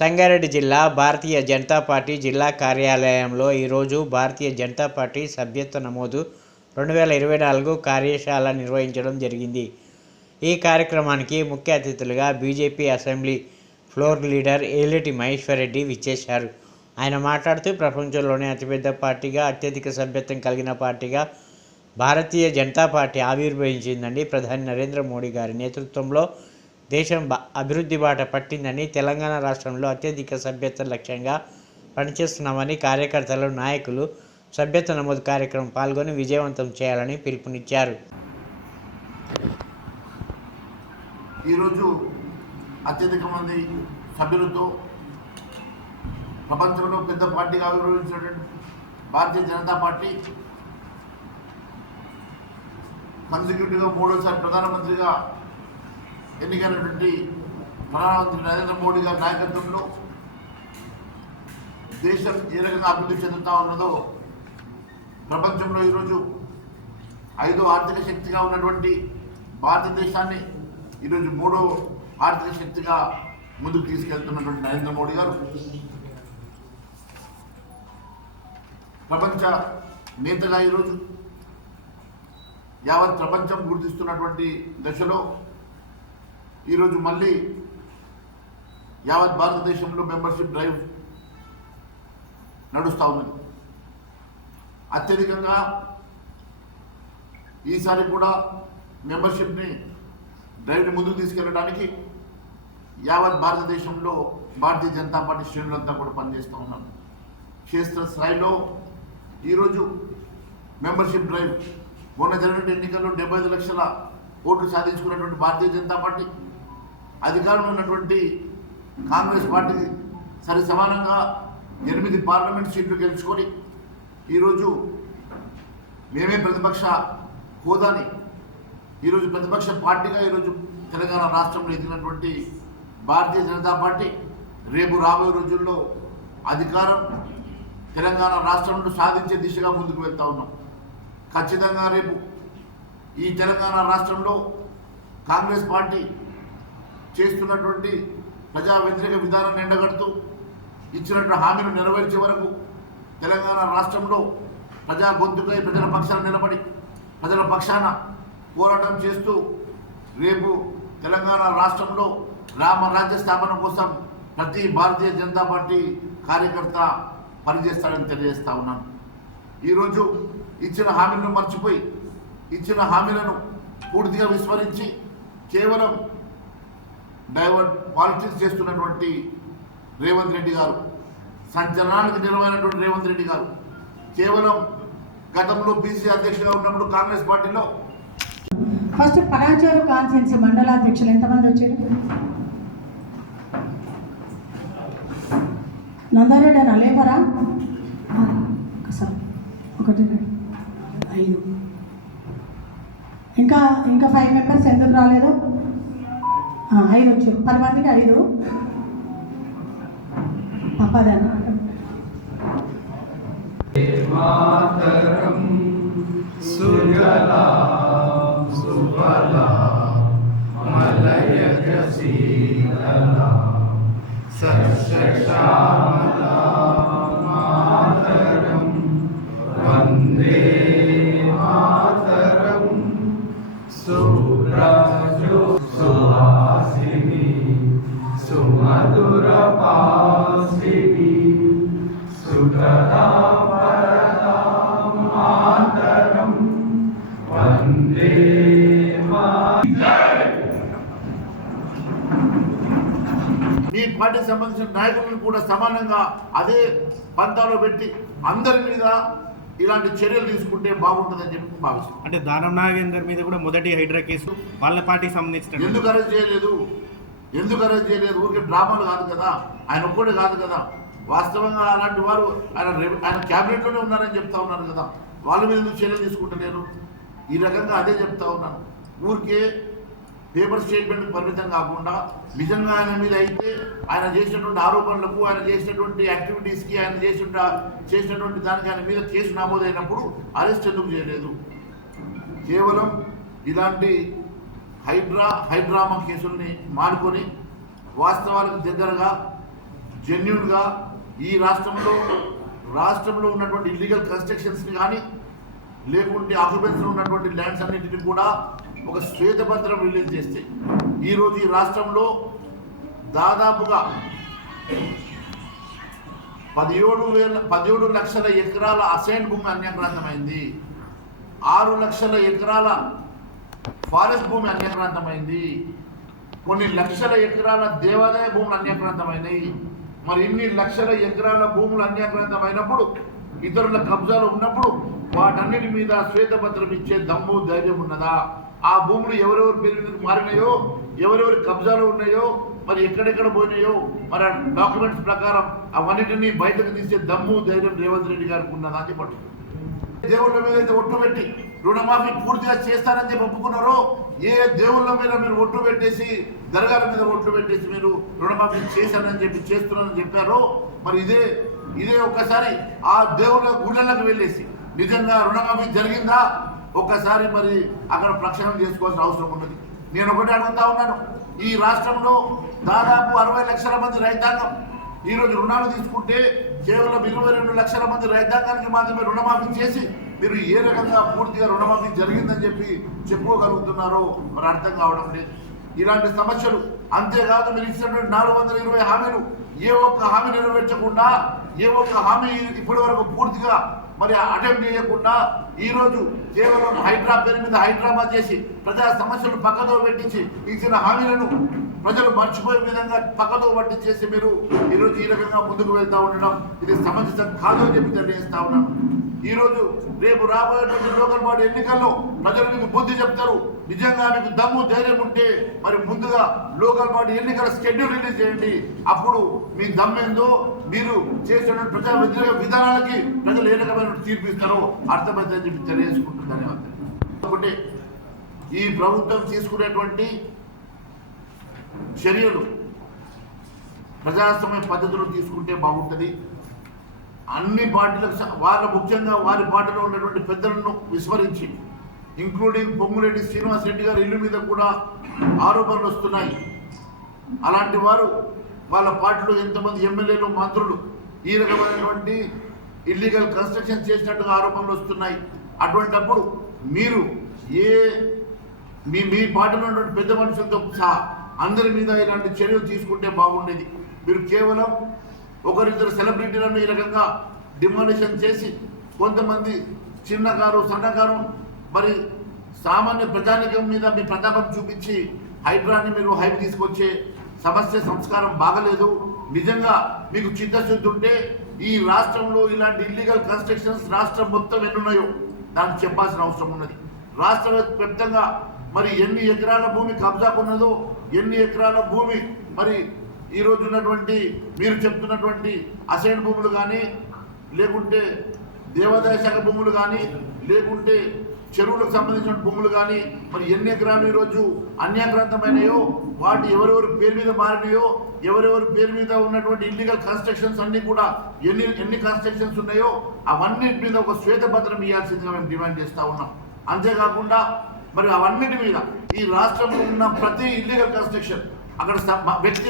సంగారెడ్డి జిల్లా భారతీయ జనతా పార్టీ జిల్లా కార్యాలయంలో ఈరోజు భారతీయ జనతా పార్టీ సభ్యత్వ నమోదు రెండు వేల ఇరవై నాలుగు కార్యశాల నిర్వహించడం జరిగింది ఈ కార్యక్రమానికి ముఖ్య అతిథులుగా BJP assembly floor leader Aleti Maheshwar Reddy విచ్చేశారు ఆయన మాట్లాడుతూ ప్రపంచంలోనే అతిపెద్ద పార్టీగా అత్యధిక సభ్యత్వం కలిగిన పార్టీగా భారతీయ జనతా పార్టీ ఆవిర్భవించిందని ప్రధాని నరేంద్ర మోడీ గారి నేతృత్వంలో దేశం అభివృద్ధి బాట పట్టిందని తెలంగాణ రాష్ట్రంలో అత్యధిక సభ్యత లక్ష్యంగా పనిచేస్తున్నామని కార్యకర్తలు నాయకులు సభ్యత నమోదు కార్యక్రమం పాల్గొని విజయవంతం చేయాలని పిలుపునిచ్చారు ఈరోజు అత్యధిక మంది సభ్యులతో ప్రపంచంలో పెద్ద పార్టీగా ఆవిర్భవించినటువంటి భారతీయ జనతా పార్టీ కన్సిక్యూటివ్గా మూడోసారి ప్రధానమంత్రిగా ఎన్నికైనటువంటి ప్రధానమంత్రి నరేంద్ర మోడీ గారి నాయకత్వంలో దేశం ఏ రకంగా అభివృద్ధి చెందుతా ఉన్నదో ప్రపంచంలో ఈరోజు ఐదో ఆర్థిక శక్తిగా ఉన్నటువంటి భారతదేశాన్ని ఈరోజు మూడో ఆర్థిక శక్తిగా ముందుకు తీసుకెళ్తున్నటువంటి నరేంద్ర మోడీ గారు ప్రపంచ నేతగా ఈరోజు యావత్ ప్రపంచం గుర్తిస్తున్నటువంటి దశలో ఈరోజు మళ్ళీ యావత్ భారతదేశంలో మెంబర్షిప్ డ్రైవ్ నడుస్తూ ఉన్నది అత్యధికంగా ఈసారి కూడా మెంబర్షిప్ని డ్రైవ్ని ముందుకు తీసుకెళ్ళడానికి యావత్ భారతదేశంలో భారతీయ జనతా పార్టీ శ్రేణులంతా కూడా పనిచేస్తూ ఉన్నాం క్షేత్రస్థాయిలో ఈరోజు మెంబర్షిప్ డ్రైవ్ మొన్న జరిగిన ఎన్నికల్లో డెబ్బై ఐదు లక్షల ఓట్లు సాధించుకున్నటువంటి భారతీయ జనతా పార్టీ అధికారంలో ఉన్నటువంటి కాంగ్రెస్ పార్టీ సరి సమానంగా ఎనిమిది పార్లమెంట్ సీట్లు గెలుచుకొని ఈరోజు మేమే ప్రతిపక్ష హోదాని ఈరోజు ప్రతిపక్ష పార్టీగా ఈరోజు తెలంగాణ రాష్ట్రంలో ఎదిగినటువంటి భారతీయ జనతా పార్టీ రేపు రాబోయే రోజుల్లో అధికారం తెలంగాణ రాష్ట్రంలో సాధించే దిశగా ముందుకు వెళ్తా ఉన్నాం ఖచ్చితంగా రేపు ఈ తెలంగాణ రాష్ట్రంలో కాంగ్రెస్ పార్టీ చేస్తున్నటువంటి ప్రజా వ్యతిరేక విధానాన్ని ఎండగడుతూ ఇచ్చినటువంటి హామీలు నెరవేర్చే వరకు తెలంగాణ రాష్ట్రంలో ప్రజా గొంతుకై ప్రజల పక్షాన నిలబడి ప్రజల పక్షాన పోరాటం చేస్తూ రేపు తెలంగాణ రాష్ట్రంలో రామరాజ్య స్థాపన కోసం ప్రతి భారతీయ జనతా పార్టీ కార్యకర్త పనిచేస్తాడని తెలియజేస్తా ఉన్నాను ఈరోజు ఇచ్చిన హామీలను మర్చిపోయి ఇచ్చిన హామీలను పూర్తిగా విస్మరించి కేవలం డైవర్ట్ పాలిటిక్స్ చేస్తున్నటువంటి రేవంత్ రెడ్డి గారు సంచలనానికి నిలవైనటువంటి రేవంత్ రెడ్డి గారు కేవలం గతంలో బీసీ అధ్యక్షుడిగా ఉన్నప్పుడు కాంగ్రెస్ పార్టీలో ఫస్ట్ పరాచారు మండల మండలాధ్యక్షులు ఎంతమంది వచ్చారు నందారెడ్డి అని లేపరా ఒకటి ఐదు ఇంకా ఇంకా ఫైవ్ మెంబర్స్ ఎందుకు రాలేదు ఐదు వచ్చు పది మందికి ఐదు పదాన సుజలా సుఫలా మలయ పార్టీకి సంబంధించిన నాయకులను కూడా సమానంగా అదే పంతాలో పెట్టి అందరి మీద ఇలాంటి చర్యలు తీసుకుంటే బాగుంటుందని చెప్పి భావిస్తున్నాం అంటే దానం నాగేందర్ మీద కూడా మొదటి హైడ్రా కేసు వాళ్ళ పార్టీకి సంబంధించిన ఎందుకు అరెస్ట్ చేయలేదు ఎందుకు అరెస్ట్ చేయలేదు ఊరికే డ్రామాలు కాదు కదా ఆయన ఒక్కడే కాదు కదా వాస్తవంగా అలాంటి వారు ఆయన ఆయన క్యాబినెట్లోనే ఉన్నారని చెప్తా ఉన్నారు కదా వాళ్ళ మీద చర్యలు తీసుకుంటలేరు ఈ రకంగా అదే చెప్తా ఉన్నాను ఊరికే పేపర్ స్టేట్మెంట్ పరిమితం కాకుండా నిజంగా ఆయన మీద అయితే ఆయన చేసినటువంటి ఆరోపణలకు ఆయన చేసినటువంటి యాక్టివిటీస్కి ఆయన చేసిన చేసినటువంటి దానికి ఆయన మీద కేసు నమోదైనప్పుడు అరెస్ట్ ఎందుకు చేయలేదు కేవలం ఇలాంటి హైడ్రా హైడ్రామా కేసుల్ని మానుకొని వాస్తవాలకు దగ్గరగా జెన్యున్గా ఈ రాష్ట్రంలో రాష్ట్రంలో ఉన్నటువంటి ఇల్లీగల్ కన్స్ట్రక్షన్స్ని కానీ లేకుంటే ఆక్యుపెన్సీ ఉన్నటువంటి ల్యాండ్స్ అన్నింటినీ కూడా ఒక శ్వేతపత్రం రిలీజ్ చేస్తే ఈరోజు ఈ రాష్ట్రంలో దాదాపుగా పదిహేడు వేల పదిహేడు లక్షల ఎకరాల అసైన్ భూమి అన్యక్రాంతమైంది ఆరు లక్షల ఎకరాల ఫారెస్ట్ భూమి అన్యగ్రాంతమైంది కొన్ని లక్షల ఎకరాల దేవాదాయ భూములు అన్యగ్రాంతమైనవి మరి ఇన్ని లక్షల ఎకరాల భూములు అన్యగ్రాంతమైనప్పుడు ఇతరుల కబ్జాలో ఉన్నప్పుడు వాటన్నిటి మీద శ్వేతపత్రం ఇచ్చే దమ్ము ధైర్యం ఉన్నదా ఆ భూములు ఎవరెవరి పేరు మీద మారినాయో ఎవరెవరి కబ్జాలు ఉన్నాయో మరి ఎక్కడెక్కడ పోయినాయో మరి డాక్యుమెంట్స్ ప్రకారం అవన్నిటినీ బయటకు తీసే దమ్ము ధైర్యం రేవంత్ రెడ్డి గారికి ఉన్నదా అని చెప్పండి దేవుళ్ళ మీద అయితే ఒట్టు పెట్టి రుణమాఫీ పూర్తిగా చేస్తారని చెప్పి ఒప్పుకున్నారో ఏ దేవుళ్ళ మీద మీరు ఒట్టు పెట్టేసి దర్గాల మీద ఒట్లు పెట్టేసి మీరు రుణమాఫీ చేశారని చెప్పి చేస్తున్నారని చెప్పారో మరి ఇదే ఇదే ఒక్కసారి ఆ దేవుళ్ళ గుళ్ళకి వెళ్ళేసి నిజంగా రుణమాఫీ జరిగిందా ఒక్కసారి మరి అక్కడ ప్రక్షాళన చేసుకోవాల్సిన అవసరం ఉన్నది నేను ఒకటి అడుగుతా ఉన్నాను ఈ రాష్ట్రంలో దాదాపు అరవై లక్షల మంది రైతాంగం ఈరోజు రుణాలు తీసుకుంటే కేవలం ఇరవై రెండు లక్షల మంది రైతాంగానికి మాత్రమే రుణమాఫీ చేసి మీరు ఏ రకంగా పూర్తిగా రుణమాఫీ జరిగిందని చెప్పి చెప్పుకోగలుగుతున్నారో మరి అర్థం కావడం లేదు ఇలాంటి సమస్యలు అంతేకాదు మీరు ఇచ్చినటువంటి నాలుగు వందల ఇరవై హామీలు ఏ ఒక్క హామీ నెరవేర్చకుండా ఏ ఒక్క హామీ ఇప్పటి వరకు పూర్తిగా మరి అటెంప్ట్ చేయకుండా ఈరోజు కేవలం హైడ్రా పేరు మీద హైడ్రామా చేసి ప్రజా సమస్యలు పక్కదో పెట్టించి ఇచ్చిన హామీలను ప్రజలు మర్చిపోయే విధంగా పక్కతో వడ్డీ చేసి మీరు ఈరోజు ఈ రకంగా ముందుకు వెళ్తూ ఉండడం ఇది సమంజసం కాదు అని చెప్పి తెలియజేస్తా ఉన్నాను ఈరోజు రేపు రాబోయేటువంటి లోకల్ బాడీ ఎన్నికల్లో ప్రజలు మీకు బుద్ధి చెప్తారు నిజంగా మీకు దమ్ము ధైర్యం ఉంటే మరి ముందుగా లోకల్ బాడీ ఎన్నికల షెడ్యూల్ రిలీజ్ చేయండి అప్పుడు మీ దమ్మేందో మీరు చేసిన ప్రజా వ్యతిరేక విధానాలకి ప్రజలు ఏ రకమైన తీర్పు ఇస్తారో అర్థమైందని చెప్పి తెలియజేసుకుంటున్నారు ఒకటి ఈ ప్రభుత్వం తీసుకునేటువంటి చర్యలు ప్రజాస్వామ్య పద్ధతులు తీసుకుంటే బాగుంటుంది అన్ని పార్టీలకు వాళ్ళ ముఖ్యంగా వారి పార్టీలో ఉన్నటువంటి పెద్దలను విస్మరించి ఇంక్లూడింగ్ పొంగులేటి శ్రీనివాస్ రెడ్డి గారి ఇల్లు మీద కూడా ఆరోపణలు వస్తున్నాయి అలాంటి వారు వాళ్ళ పార్టీలో ఎంతమంది ఎమ్మెల్యేలు మంత్రులు ఈ రకమైనటువంటి ఇల్లీగల్ కన్స్ట్రక్షన్ చేసినట్టుగా ఆరోపణలు వస్తున్నాయి అటువంటప్పుడు మీరు ఏ మీ మీ పార్టీలో ఉన్నటువంటి పెద్ద మనుషులతో సహా అందరి మీద ఇలాంటి చర్యలు తీసుకుంటే బాగుండేది మీరు కేవలం ఒకరిద్దరు సెలబ్రిటీలను ఈ రకంగా డిమాలిషన్ చేసి కొంతమంది చిన్నగారు సన్నగారు మరి సామాన్య ప్రజానికం మీద మీ ప్రతాపం చూపించి హైడ్రాన్ని మీరు హైప్ తీసుకొచ్చే సమస్య సంస్కారం బాగలేదు నిజంగా మీకు చిత్తశుద్ధి ఉంటే ఈ రాష్ట్రంలో ఇలాంటి ఇల్లీగల్ కన్స్ట్రక్షన్స్ రాష్ట్రం మొత్తం ఎన్నున్నాయో దానికి చెప్పాల్సిన అవసరం ఉన్నది రాష్ట్ర వ్యాప్తంగా మరి ఎన్ని ఎకరాల భూమి కబ్జాకున్నదో ఎన్ని ఎకరాల భూమి మరి ఈరోజు ఉన్నటువంటి మీరు చెప్తున్నటువంటి అసైన్ భూములు కానీ లేకుంటే దేవాదాయ శాఖ భూములు కానీ లేకుంటే చెరువులకు సంబంధించిన భూములు కానీ మరి ఎన్ని ఎకరాలు ఈరోజు అన్యాక్రాంతమైనయో వాటి ఎవరెవరి పేరు మీద మారినాయో ఎవరెవరి పేరు మీద ఉన్నటువంటి ఇల్లీగల్ కన్స్ట్రక్షన్స్ అన్నీ కూడా ఎన్ని ఎన్ని కన్స్ట్రక్షన్స్ ఉన్నాయో అవన్నిటి మీద ఒక శ్వేతపత్రం ఇవ్వాల్సిందిగా మేము డిమాండ్ చేస్తూ ఉన్నాం అంతేకాకుండా మరి అవన్నిటి మీద ఈ రాష్ట్రంలో ఉన్న ప్రతి ఇల్లీగల్ కన్స్ట్రక్షన్ అక్కడ వ్యక్తి